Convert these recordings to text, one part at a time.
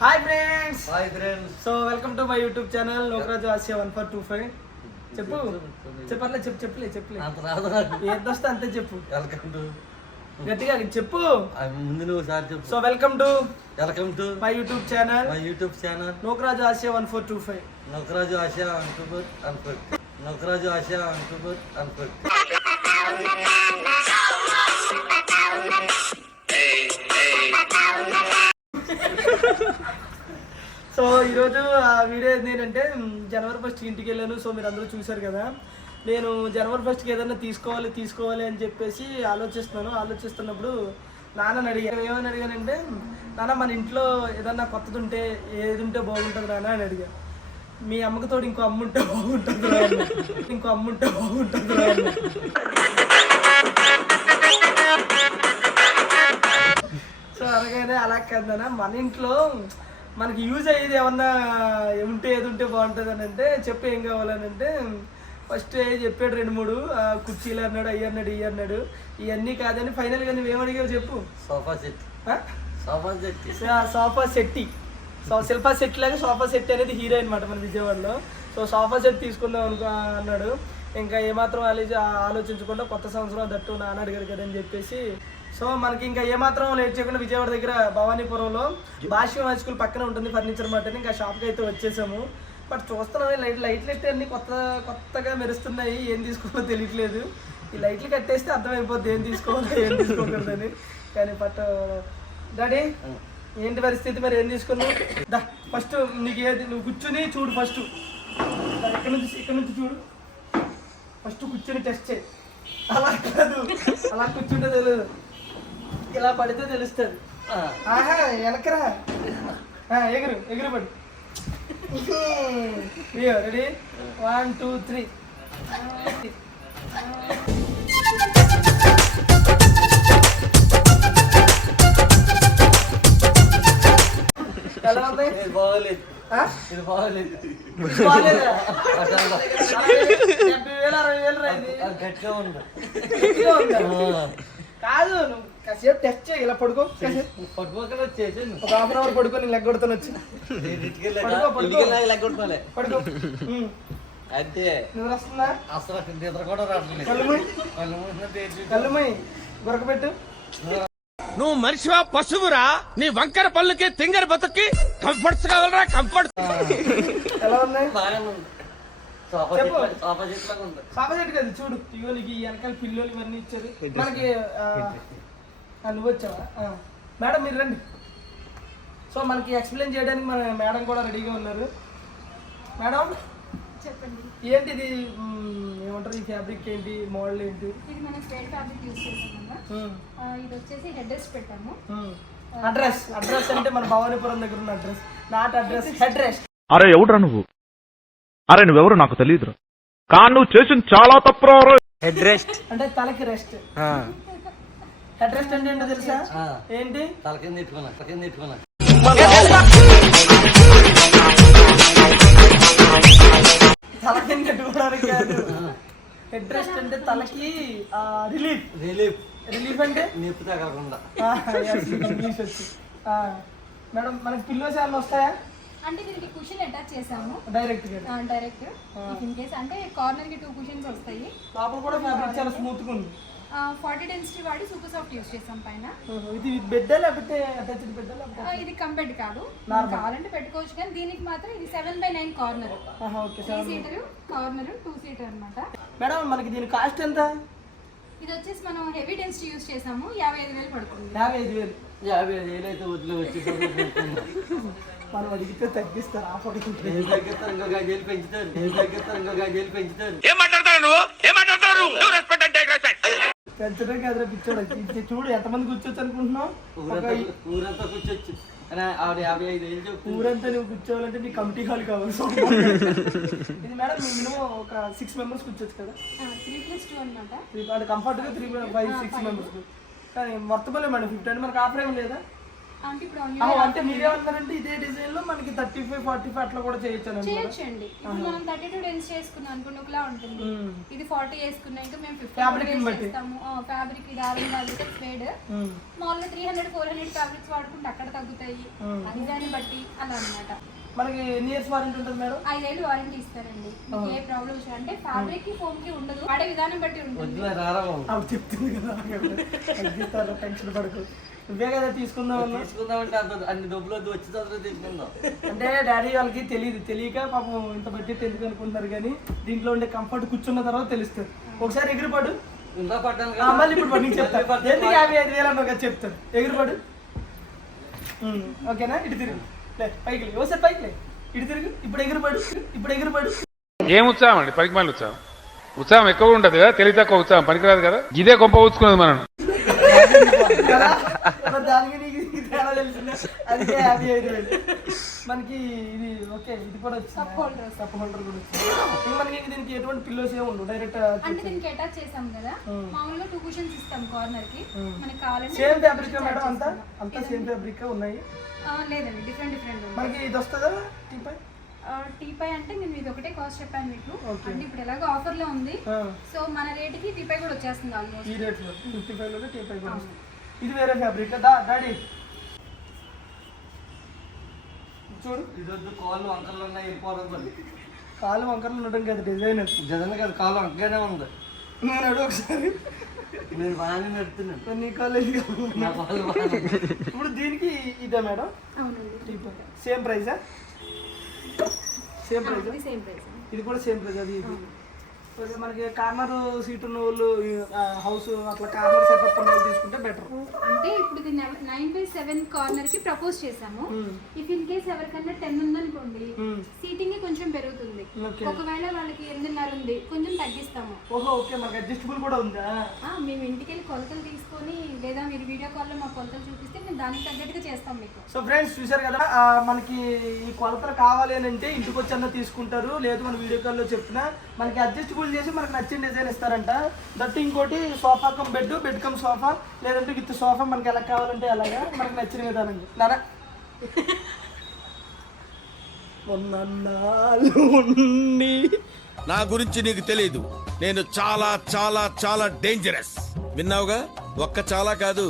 Hi friends hi friends so welcome to my YouTube channel Lokaraju Asia one four two five చెప్పు. చెప్పట్లే చెప్పు చెప్పలే చెప్పలే. ఏది వస్తే అంతే చెప్పు. వెల్కమ్ టు గట్టిగా చెప్పు. ముందు నువ్వు సార్ చెప్పు. So welcome to welcome to my YouTube channel my YouTube channel Lokaraju Asia one four two five Naukaraju ఆశా అంకుబర్ అన్ఫర్ నౌకరాజు ఆశా అంకుబర్ అన్ఫర్ సో ఈరోజు ఆ వీడియో ఏంటంటే జనవరి ఫస్ట్ ఇంటికి వెళ్ళాను. సో మీరు అందరూ చూశారు కదా. నేను జనవరి ఫస్ట్కి ఏదైనా తీసుకోవాలి తీసుకోవాలి అని చెప్పేసి ఆలోచిస్తున్నాను. ఆలోచిస్తున్నప్పుడు నాన్నని అడిగాను ఏమని అడిగానంటే నాన్న మన ఇంట్లో ఏదన్నా కొత్తది ఉంటే ఏది ఉంటే బాగుంటుంది నాన్న అని అడిగాను మీ అమ్మకి తోడు ఇంకో అమ్మ ఉంటే బాగుంటుంది రా ఇంకో అమ్మ ఉంటే బాగుంటుంది రా సో అలాగైనా అలా కదనా మన ఇంట్లో మనకి యూజ్ అయ్యేది ఏమన్నా ఉంటే ఏది ఉంటే బాగుంటుంది అని అంటే చెప్పు ఏం కావాలని అంటే ఫస్ట్ చెప్పాడు రెండు మూడు కుర్చీలు అన్నాడు అయ్యి అన్నాడు ఇయ్యి అన్నాడు ఇవన్నీ కాదని ఫైనల్గా నువ్వేం అడిగావు చెప్పు. Sofa set? Sofa set. Sofa సెట్టి. So Shilpa set లాగా సోఫా సెట్ అనేది హీరో అనమాట మన విజయవాడలో. సో సోఫా సెట్ తీసుకుందాం అనుకో అన్నాడు. ఇంకా ఏమాత్రం ఆలోచి ఆలోచించకుండా కొత్త సంవత్సరం దట్టు నాన్న అడిగారు కదా అని చెప్పేసి సో మనకి ఇంకా ఏమాత్రం లేట్ చేయకుండా విజయవాడ దగ్గర భవానీపురంలో భాష్యం హై స్కూల్ పక్కన ఉంటుంది ఫర్నిచర్ మాట ఇంకా షాప్కి అయితే వచ్చేసాము. బట్ చూస్తున్నాం లైట్ లైట్లు అయితే అన్ని కొత్త కొత్తగా మెరుస్తున్నాయి. ఏం తీసుకోవాలో తెలియట్లేదు. ఈ లైట్లు కట్టేస్తే అర్థమైపోద్ది ఏం తీసుకోవాలి ఏం తీసుకోకూడదని. కానీ బట్ డాడీ ఏంటి పరిస్థితి? మరి ఏం తీసుకున్నావు? దా ఫస్ట్ నీకు ఏది? నువ్వు కూర్చుని చూడు ఫస్ట్. ఇక్కడ నుంచి ఇక్కడ నుంచి చూడు. ఫస్ట్ కూర్చుని టెస్ట్ చేయి. అలా కాదు. అలా కూర్చుంటే తెలియదు. ఇలా పడితే తెలుస్తుంది. ఆహా వెనకరా ఆ, ఎగురు ఎగురు పడు. రెడీ? One two three. ఎలా ఉంది? ఇది బాగోలేదు. ఆ? ఇది బాగోలేదు. బాగాలేదా? అట్లా డెబ్బై వేలు అరవై వేలు రా ఇది. అది గట్టిగా ఉంది. గట్టిగా ఉందా? ఆ. కాదు నువ్వు కాసేపు టెస్ట్ చేయి ఇలా పడుకో చేసాను ఒక హాఫ్ అన్ అవర్ పడుకో నేను వచ్చి. పడుకో, పడుకో. లెగ్గొట్టుకోలే పడుకో. ఉమ్. అంతే. నిద్ర వస్తుందా? అసలు నిద్ర కూడా రావట్లేదు. కళ్ళు మూయి కళ్ళు మూసినట్టు ఏంటి? కళ్ళు మూయి గురకబెట్టు నువ్వు మనిషివా పశువురా? నీ వంకర పళ్ళుకి తింగర బతుక్కి కంఫర్ట్స్ కావాలరా కంఫర్ట్ ఎలా ఉన్నాయి బాగానే ఉంది. సోఫా. సెట్ కదా చూడు. ఇగో నీకు ఈ వెనకాల పిల్లలు ఇవన్నీ ఇచ్చారు మనకి నువ్వు వచ్చావా? ఆ. మేడం మీరు రండి. సో మనకి ఎక్స్ప్లెయిన్ చేయడానికి మన మేడం కూడా రెడీగా ఉన్నారు. మేడం చెప్పండి. ఏంటిది మ్, ఏమంటారు ఈ ఫ్యాబ్రిక్ ఏంటి మోడల్ ఏంటి? ఇది మనం ఫ్యాబ్రిక్ యూస్ చేసాం ఇది వచ్చేసి హెడ్ రెస్ట్ పెట్టాము. అడ్రస్ అడ్రస్ అంటే మన భవానీపురం దగ్గర ఉన్న address not address head rest అరే ఎవడ్రా నువ్వు? అరే నువ్వెవరు నాకు తెలియదురా. కానీ నువ్వు చేసిన చాలా తప్పురా అరే. హెడ్ రెస్ట్ అంటే తలకి రెస్ట్ హెడ్ రెస్ట్ అంటే ఏంటో తెలుసా? ఏంటి? తల కింద పెట్టుకున్నా తల కింద. పెట్టుకున్నా తల కింద పెట్టుకోవడానికి కాదు హెడ్ రెస్ట్ అంటే? తలకి రిలీఫ్ రిలీఫ్ రిలీఫ్ అంటే నిప్పు తగలకుండా మేడం మనకి పిల్లోస్ ఏమైనా వస్తాయా? అంటే దీనికి కుషన్ అటాచ్ చేసాము డైరెక్ట్గా. డైరెక్ట్ ఇన్ కేస్ అంటే కార్నర్కి టూ కుషన్స్ వస్తాయి. లోపల కూడా ఫ్యాబ్రిక్ చాలా స్మూత్గా ఉంది. ఫార్టీ డెన్సిటీ వాడి సూపర్ సాఫ్ట్ యూస్ చేసాం పైన. ఇది బెడ్ లేకపోతే అటాచ్డ్ బెడ్ ఇది కంబెడ్ కాదు. మనం కావాలంటే పెట్టుకోవచ్చు కానీ దీనికి మాత్రం ఇది seven by nine corner. Three seater corner two seater అన్నమాట. మేడం మనకి దీని కాస్ట్ ఎంత? ఇది వచ్చేసి మనం హెవీ డెన్సిటీ యూస్ చేసాము యాభై ఐదు వేలు పడుతుంది. యాభై ఐదు వేలు. యాభై ఐదు వేలు అయితే వదిలి వచ్చి మనం అడిగితే తగ్గిస్తారు ఆఫర్ తగ్గిస్తారు? వేలు పెంచుతారు. తగ్గిస్తారు? వేలు పెంచుతారు. ఏం మాట్లాడతావు నువ్వు? ఏం మాట్లాడతావు నువ్వు? రెస్పెక్ట్ అంటే రెస్పెక్ట్ పెంచడం కాదురా పిచ్చోడు. చూడు ఎంతమంది కూర్చోవచ్చు అనుకుంటున్నావు? ఊరంతా అని ఆవిడ యాభై ఐదు చెప్పు. ఊరంతా నువ్వు కూర్చోవాలంటే నీ కమిటీ హాల్ కావాలి. ఇది మేడం మినిమం ఒక సిక్స్ మెంబర్స్ కూర్చోవచ్చు కదా? త్రీ ప్లస్ టూ అనమాట త్రీ అంటే కంఫర్ట్గా త్రీ ఫైవ్ సిక్స్ మెంబర్స్ కానీ మొత్తం మేడం. ఫిఫ్టీ అంటే మనకు ఆఫర్ ఏం లేదా? అంటే అంటే మీరేమంటున్నారంటే ఇదే డిజైన్లో మనకి థర్టీ ఫైవ్ ఫార్టీ ఫైవ్ అట్లా కూడా చేయొచ్చు. చేయొచ్చండి. ఇప్పుడు మనం థర్టీ టూ డేస్ చేసుకున్నాం అనుకోండి ఒకలా ఉంటుంది. ఇది ఫార్టీ వేసుకున్నా ఇంకా మేము ఫిఫ్టీ. చేస్తాము. ఫ్యాబ్రిక్ ఇది ఆరు వందల స్వేడ్. మామూలుగా three hundred four hundred fabrics వాడుకుంటే అక్కడ తగ్గుతాయి. డిజైన్ బట్టి అలా అన్నమాట. మనకి ఎన్ని ఇయర్స్ వారంటీ ఉంటుంది మేడం? ఐదేళ్ళు వారంటీ ఇస్తారండి. ఏ ప్రాబ్లం వచ్చినా అంటే ఫ్యాబ్రిక్కి ఫోమ్కి ఉండదు. వాడే విధానం బట్టి ఉంటుంది. చెప్తుంది కదా టెన్షన్ పడకు. నువ్వే కదా తీసుకుందాం అన్నా. తీసుకుందామంటే అంత అన్ని డబ్బులు వద్దు వచ్చి చదువు తీసుకుందాం. అంటే డాడీ వాళ్ళకి తెలియదు తెలియక పాపం ఇంత బడ్జెట్ ఎందుకు అనుకుంటున్నారు కానీ దీంట్లో ఉండే కంఫర్ట్ కూర్చున్న తర్వాత తెలుస్తుంది. ఒకసారి ఎగిరిపడు. ఇంకా ఆ, మళ్ళీ ఇప్పుడు నీకు చెప్తాను ఎందుకు యాభై ఐదు వేలు అన్నావు కదా చెప్తాను. ఎగిరిపడు. ఓకేనా? ఇటు తిరుగు. లే పైకి లే. ఒకసారి పైకి లే. ఇటు తిరుగు. ఇప్పుడు ఎగిరిపడు. ఇప్పుడు ఎగిరిపడు. ఏం ఉత్సాహం అండి? పనికి మళ్ళీ ఉత్సాహం. ఉత్సాహం ఎక్కువ ఉంటది కదా? తెలివి తక్కువ ఉత్సాహం. పనికిరాదు కదా? ఇదే గొప్ప ఊచుకున్నది మనం? మరి దానికి నీకు ఇది తేడా తెలిసిందా? అదే యాభై ఐదు వేలు. మనకి ఇది ఓకే ఇది కూడా వచ్చింది. Cup holder. కూడా వచ్చింది? ఇంకా మనకి ఇంక దీనికి ఎటువంటి పిల్లోస్ ఏమి ఉండవు డైరెక్ట్ అంటే దీనికి అటాచ్ చేసాం కదా. మ్మ్. మామూలుగా టూ కుషన్స్ ఇస్తాం కార్నర్కి. మనకి కావాలంటే సేమ్ ఫ్యాబ్రిక్ మేడం అంతా. అంతా సేమ్ ఫ్యాబ్రిక్ ఉన్నాయి? లేదండి డిఫరెంట్ డిఫరెంట్ మనకి ఇది వస్తుందా టీపై టీ పై అంటే నేను ఇది ఒకటే కాస్ట్ చెప్పాను మీకు. అంటే ఇప్పుడు ఎలాగో ఆఫర్లో ఉంది. సో మన రేటుకి టీ పై కూడా వచ్చేస్తుంది ఈ ఆల్మోస్ట్ రేట్లో ఫిఫ్టీ ఫైవ్లో టీపై కూడా వస్తుంది. ఇది వేరే ఫ్యాబ్రిక్ దా డాడీ చూడు. ఇది వద్దు కాళ్ళు వంకర్లు ఉన్నాయి వెళ్ళిపోవడం కాలు వంకరలు ఉండడం కదా డిజైన్ జగన్ కదా కాళ్ళు వంకగానే ఉంది. నేను అడుగు ఒకసారి. నేను బాగానే నడుతున్నాను. నీ కాలేజ్. ఇప్పుడు దీనికి ఇదే మేడం? అవునండి. టీపై సేమ్ ప్రైజా సేమ్ ప్రైస్ ఇది కూడా సేమ్ ప్రైస్ అది. ఇది మనకి కార్నర్ సీట్ ఉన్న వాళ్ళు హౌస్ అట్లా కార్నర్ సెటప్ ఉన్న వాళ్ళు తీసుకుంటే బెటర్ అంటే ఇప్పుడు ఇది నైన్ బై సెవెన్ కార్నర్కి ప్రపోజ్ చేసాము ఇఫ్ ఇన్ కేస్ ఎవరికన్నా టెన్ ఉందనుకోండి సీటింగ్ కొంచెం పెరుగుతుంది. ఒకవేళ వాళ్ళకి ఎనిమిదిన్నర ఉంది కొంచెం తగ్గిస్తాము. ఓహో ఓకే మనకి అడ్జస్టబుల్ కూడా ఉందా? మేము ఇంటికి వెళ్ళి కొలతలు తీసుకొని లేదా మీరు వీడియో కాల్లో మా కొలతలు చూపిస్తే మేము దానికి తగ్గట్టుగా చేస్తాం మీకు. సో ఫ్రెండ్స్ చూశారు కదా మనకి ఈ కొలతలు కావాలి అని అంటే ఇంటికి వచ్చి తీసుకుంటారు. లేదు మన వీడియో కాల్లో చెప్పినా మనకి అడ్జస్టబుల్ చేసి మనకి నచ్చిన డిజైన్ ఇస్తారంట. దట్ ఇంకోటి sofa come bed bed come sofa లేదంటే విత్ సోఫా మనకి ఎలా కావాలంటే అలాగా మనకి నచ్చిన విధానంగా నానా? నా గురించి నీకు తెలీదు. నేను చాలా చాలా చాలా డేంజరస్ విన్నావుగా? ఒక్క చాలా కాదు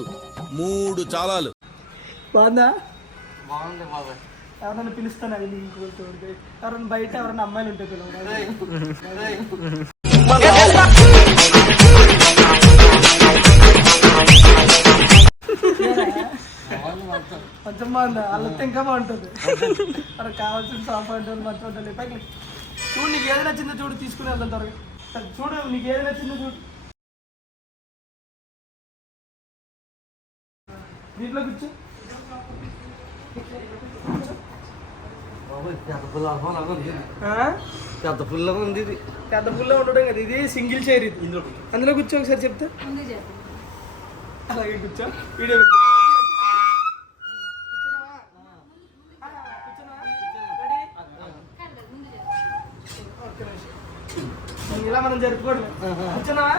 మూడు చాలాలు. బాగుందా? బాగుంది బాబాయ్ ఎవరైనా పిలుస్తాను అది నీకు చూడండి ఎవరైనా బయట ఎవరైనా అమ్మాయిలు ఉంటే పిలవరా? కొంచెం బాగుందా? వాళ్ళతో ఇంకా బాగుంటుంది. మనకు కావాల్సిన సోఫా ఉంటుంది మంచిగా ఉంటుంది పైకి చూడు నీకు ఏది నచ్చిందో చూడు తీసుకుని వెళ్దాం త్వరగా. చూడు నీకు ఏది నచ్చిందో చూడు. దీంట్లో కూర్చో. పెద్ద పుల్ల ఉంది ఇది. పెద్ద పుల్లగా ఉంది ఇది. పెద్ద పుల్ల ఉండడం కదా ఇది సింగిల్ చైర్ ఇది. అందులో కూర్చో ఒకసారి చెప్తే. అలాగే కూర్చో? వీడియో. ఇలా మనం జరుపుకోవడం కూర్చున్నావా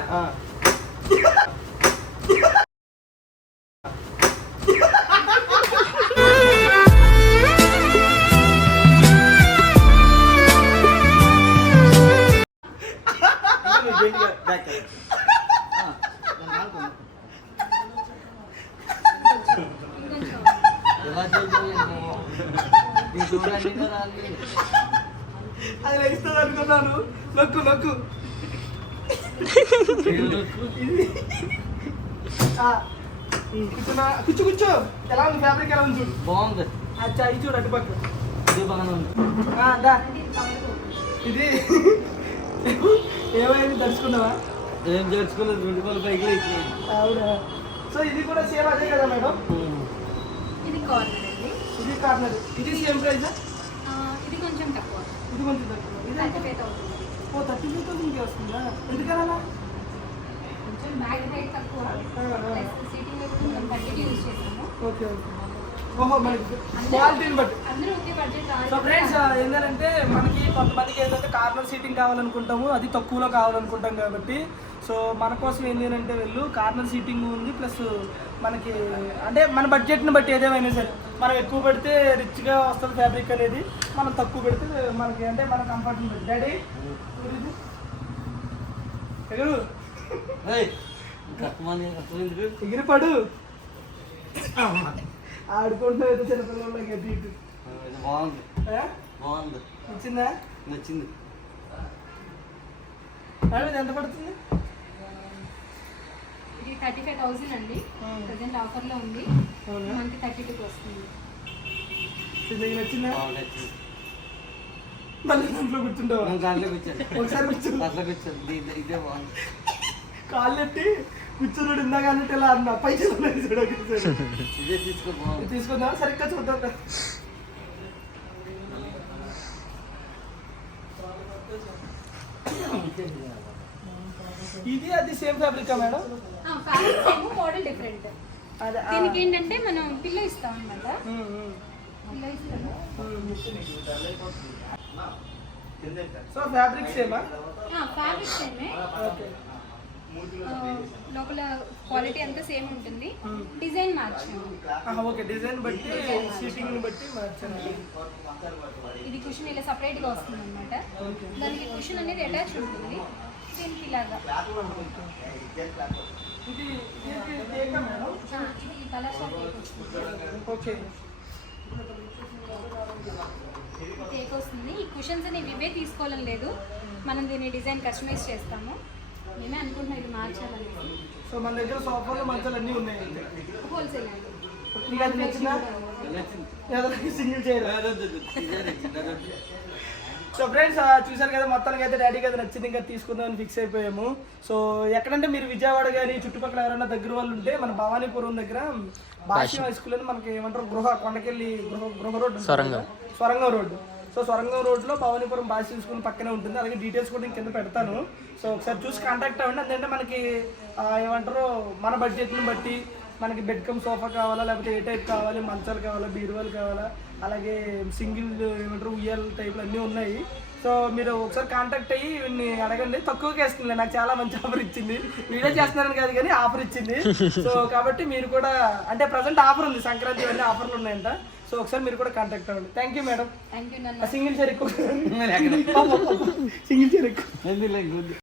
కూర్చో కూర్చో. ఎలా ఉంది? ఫ్యాబ్రిక్ ఎలా ఉంది? చూడు బాగుంది. అచ్చా ఇది చూడు అటు పక్క. ఇది బాగానే ఉంది. ఇది అవుతుంది. ఏమైంది? తడుచుకున్నావా? ఏం చేర్చుకోలేదు రెండు పైకి. అవునా? సో ఇది కూడా సేమ్ అదే కదా మేడం. ఇది కార్నర్ ఇది కార్నర్ ఇది సేమ్ ప్రైస్ ఇది కొంచెం తక్కువ. ఇది కొంచెం తక్కువ. ఇది థౌసండ్. ఓ థర్టీ ఫైవ్ థౌసండ్కి వస్తుందా? ఎందుకలా కొంచెం తక్కువ. యూజ్ చేసాము. Okay okay. ఓహో మనకి క్వాలిటీని బట్టి. అందరూ ఒకే బడ్జెట్ సో ఫ్రెండ్స్ ఏంటంటే మనకి కొంతమందికి ఏంటంటే కార్నర్ సీటింగ్ కావాలనుకుంటాము అది తక్కువలో కావాలనుకుంటాం కాబట్టి. సో మన కోసం ఏంటి అంటే వెళ్ళు కార్నర్ సీటింగ్ ఉంది ప్లస్ మనకి అంటే మన బడ్జెట్ని బట్టి ఏదేమైనా సరే. మనం ఎక్కువ పెడితే రిచ్గా వస్తుంది ఫ్యాబ్రిక్ అనేది. మనం తక్కువ పెడితే మనకి అంటే మన కంఫర్ట్ ఉంటుంది డాడీ ఎగురు. ఏయ్, కట్టమని అసలు ఎందుకు? ఎగిరి పడు. ఆడుకుంటున్నావు ఏదో చిన్నపిల్లలకి అటు ఇటు. బాగుంది? బాగుంది. నచ్చిందా? నచ్చింది. ఎంత పడుతుంది? ఇది థర్టీ ఫైవ్ థౌసండ్ అండి. ప్రజెంట్ ఆఫర్లో ఉంది. మనకి థర్టీ టూకి వస్తుంది. ఇది దాంట్లో కూర్చుంటావా? దాంట్లో ఒకసారి కూర్చో. దాంట్లో బాగుంది. కాళ్ళు ఎట్టి కూర్చున్నాడు ఇందాక అన్నట్టు ఇలా అన్న? పై చూడండి ఇదే తీసుకో బాగుంది. తీసుకుందాం సరిగ్గా చూద్దాం. ఇది అది సేమ్ ఫ్యాబ్రికా మేడం? మోడల్ డిఫరెంట్ దీనికి ఏంటంటే మనం పిల్లో ఇస్తాం అనమాట ఉమ్, పిల్లో ఇస్తాము. సో ఫ్యాబ్రిక్ సేమా ఫ్యాబ్రిక్ సేమే లోపల క్వాలిటీ అంతా సేమ్ ఉంటుంది. డిజైన్ మార్చాము. ఆహా, ఓకే. డిజైన్ బట్టి సీటింగ్ బట్టి మార్చాను ఇది కుషన్ ఇలా separate గా వస్తుంది అనమాట దానికి కుషన్ అనేది అటాచ్ ఉంటుంది. దీనికి ఇలాగా ఇది ఓకే టేక్ వస్తుంది ఈ కుషన్స్ అనేవి ఇవే తీసుకోవాలని లేదు. మనం దీన్ని డిజైన్ కస్టమైజ్ చేస్తాము. మేమే అనుకుంటున్నాం ఇది మార్చాలని. సో మన దగ్గర సోఫాలు మంచాలు అన్నీ ఉన్నాయి. హోల్సేల్ అండి. సింగిల్ చేయరు? సో ఫ్రెండ్స్ చూసారు కదా మొత్తానికి అయితే డాడీకి అయితే నచ్చింది ఇంకా తీసుకుందామని ఫిక్స్ అయిపోయాము. సో ఎక్కడంటే మీరు విజయవాడ కానీ చుట్టుపక్కల ఎవరైనా దగ్గర వాళ్ళు ఉంటే మన భవానీపురం దగ్గర భాష్యం హై స్కూల్ అని మనకి ఏమంటారు గృహ కొండకెళ్ళి గృహ గృహ రోడ్డు సొరంగం. సొరంగం రోడ్డు. సో సొరంగం రోడ్లో భవానీపురం భాష్యం స్కూల్ పక్కనే ఉంటుంది. అలాగే డీటెయిల్స్ కూడా నేను కింద పెడతాను. సో ఒకసారి చూసి కాంటాక్ట్ అవ్వండి. ఎందుకంటే మనకి ఏమంటారు మన బడ్జెట్ని బట్టి మనకి బెడ్ కమ్ సోఫా కావాలా లేకపోతే ఏ టైప్ కావాలి మంచాలు కావాలా బీరువాలు కావాలా అలాగే సింగిల్ ఏమంటారు ఉయ్యాల టైప్లు అన్నీ ఉన్నాయి. సో మీరు ఒకసారి కాంటాక్ట్ అయ్యి వీడిని అడగండి. తక్కువకి వేస్తుంది నాకు చాలా మంచి ఆఫర్ ఇచ్చింది. వీడియో చేస్తున్నారని కాదు కానీ ఆఫర్ ఇచ్చింది. సో కాబట్టి మీరు కూడా అంటే ప్రజెంట్ ఆఫర్ ఉంది సంక్రాంతి ఇవన్నీ ఆఫర్లు ఉన్నాయంట. సో ఒకసారి మీరు కూడా కాంటాక్ట్ అవ్వండి. Thank you madam single chair ఎక్కువ. సింగిల్ చైర్ ఎక్కువ?